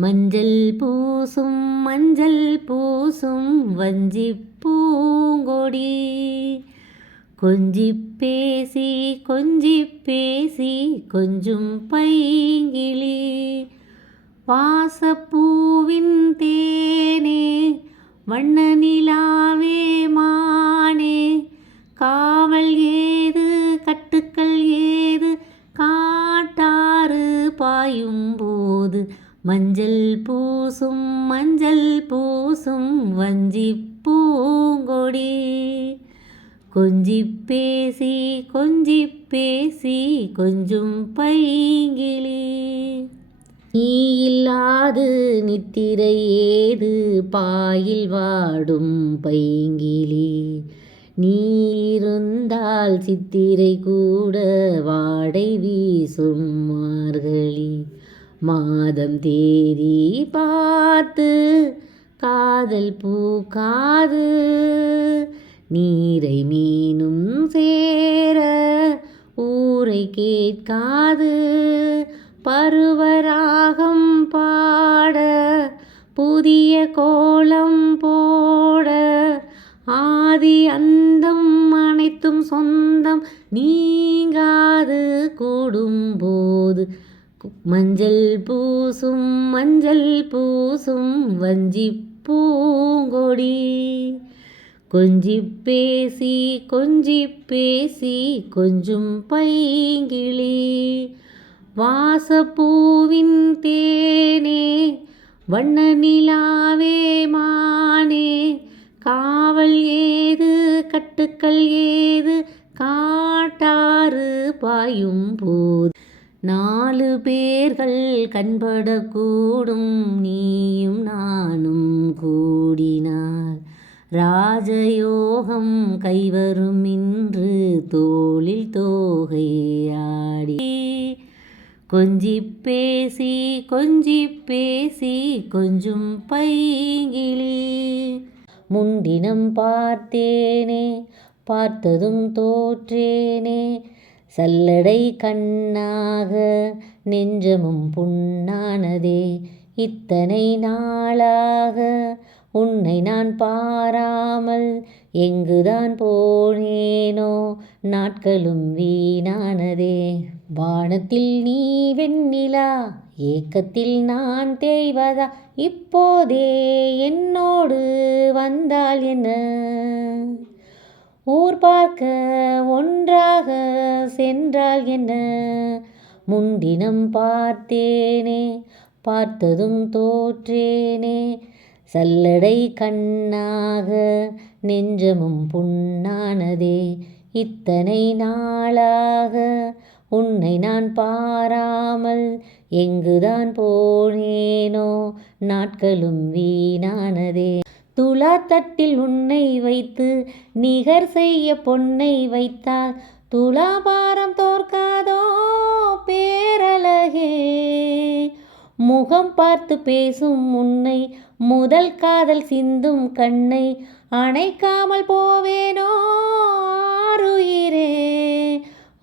மஞ்சள் பூசும் மஞ்சள் பூசும் வஞ்சி பூங்கொடி. கொஞ்சி பேசி கொஞ்சி பேசி கொஞ்சும் பைங்கிளி. வாசப்பூவின் தேனே வண்ண நிலாவே மானே. காவல் ஏது கட்டுக்கள் ஏது காட்டாறு பாயும் போது மஞ்சள் பூசும் மஞ்சள் பூசும் வஞ்சி பூங்கொடி. கொஞ்சி பேசி கொஞ்சி பேசி கொஞ்சும் பைங்கிளி நீ இல்லாது நித்திரை ஏது பாயில் வாடும் பைங்கிளி நீ இருந்தால் சித்திரை கூட வாடை வீசும் மார்கழி. மாதம் தேதி பார்த்து காதல் பூக்காது. நீரை மீனும் சேர ஊரை கேட்காது. பருவராகம் பாட புதிய கோலம் போட ஆதி அந்தம் அனைத்தும் சொந்தம் நீங்காது. கூடும்போது மஞ்சள் பூசும் மஞ்சள் பூசும் வஞ்சி பூங்கொடி. கொஞ்சி பேசி கொஞ்சி பேசி கொஞ்சும் பைங்கிளி. வாசப்பூவின் தேனே வண்ண நிலாவே மானே. காவல் ஏது கட்டுக்கள் ஏது காட்டாறு பாயும் போது நாலு பேர்கள் கண்படக்கூடும் நீயும் நானும் கூடினார் ராஜயோகம் கைவரும் இன்று தோளில் தோகையாடி கொஞ்சி பேசி கொஞ்சி பேசி கொஞ்சும் பைங்கிளி முண்டினம் பார்த்தேனே பார்த்ததும் தோற்றேனே சல்லடை கண்ணாக நெஞ்சமும் புண்ணானதே. இத்தனை நாளாக உன்னை நான் பாராமல் எங்குதான் போனேனோ நாட்களும் வீணானதே. வானத்தில் நீ வெண்ணிலா ஏக்கத்தில் நான் தேய்வதா? இப்போதே என்னோடு வந்தால் என்ன? ஊர் பார்க்க ஒன்றாக சென்றால் என்ன? முன்தினம் பார்த்தேனே பார்த்ததும் தோற்றேனே. சல்லடை கண்ணாக நெஞ்சமும் புண்ணானதே. இத்தனை நாளாக உன்னை நான் பாராமல் எங்குதான் போனேனோ? நாட்களும் வீணானதே. துலாத்தட்டில் உன்னை வைத்து நிகர் செய்ய பொன்னை வைத்தால் துலாபாரம் தோற்காதோ பேரழகே. முகம் பார்த்து பேசும் உன்னை முதல் காதல் சிந்தும் கண்ணை அணைக்காமல் போவேனோ ஆறுயிரே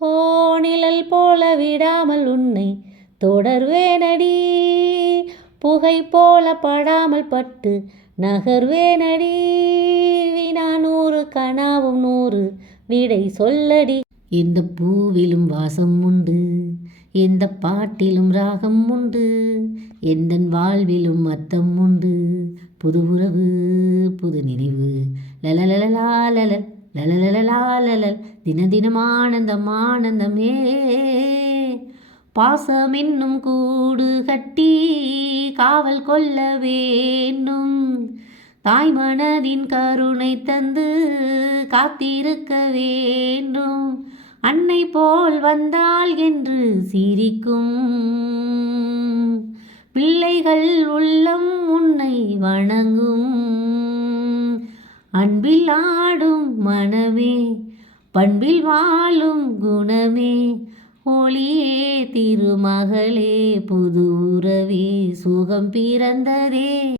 ஓ நிழல் போல விடாமல் உன்னை தொடர்வேனடி. புகை போல படாமல் பட்டு நகர்வேனடி வினா நூறு கனாவும் நூறு விடை சொல்லடி எந்த பூவிலும் வாசம் உண்டு எந்த பாட்டிலும் ராகம் உண்டு எந்தன் வாழ்விலும் அர்த்தம் உண்டு புது உறவு புது நினைவு லலலலலா லலல் தின தினம் ஆனந்தம் ஆனந்தமே பாசம் என்னும் கூடு கட்டி காவல் கொள்ள வேண்டும். தாய் மனதின் கருணை தந்து காத்திருக்க வேண்டும். அன்னை போல் வந்தாள் என்று சிரிக்கும் பிள்ளைகள் உள்ளம் உன்னை வணங்கும். அன்பில் ஆடும் மனமே பண்பில் வாழும் குணமே ஒளியே திருமகளே புது உறவே சுகம் பிறந்ததே.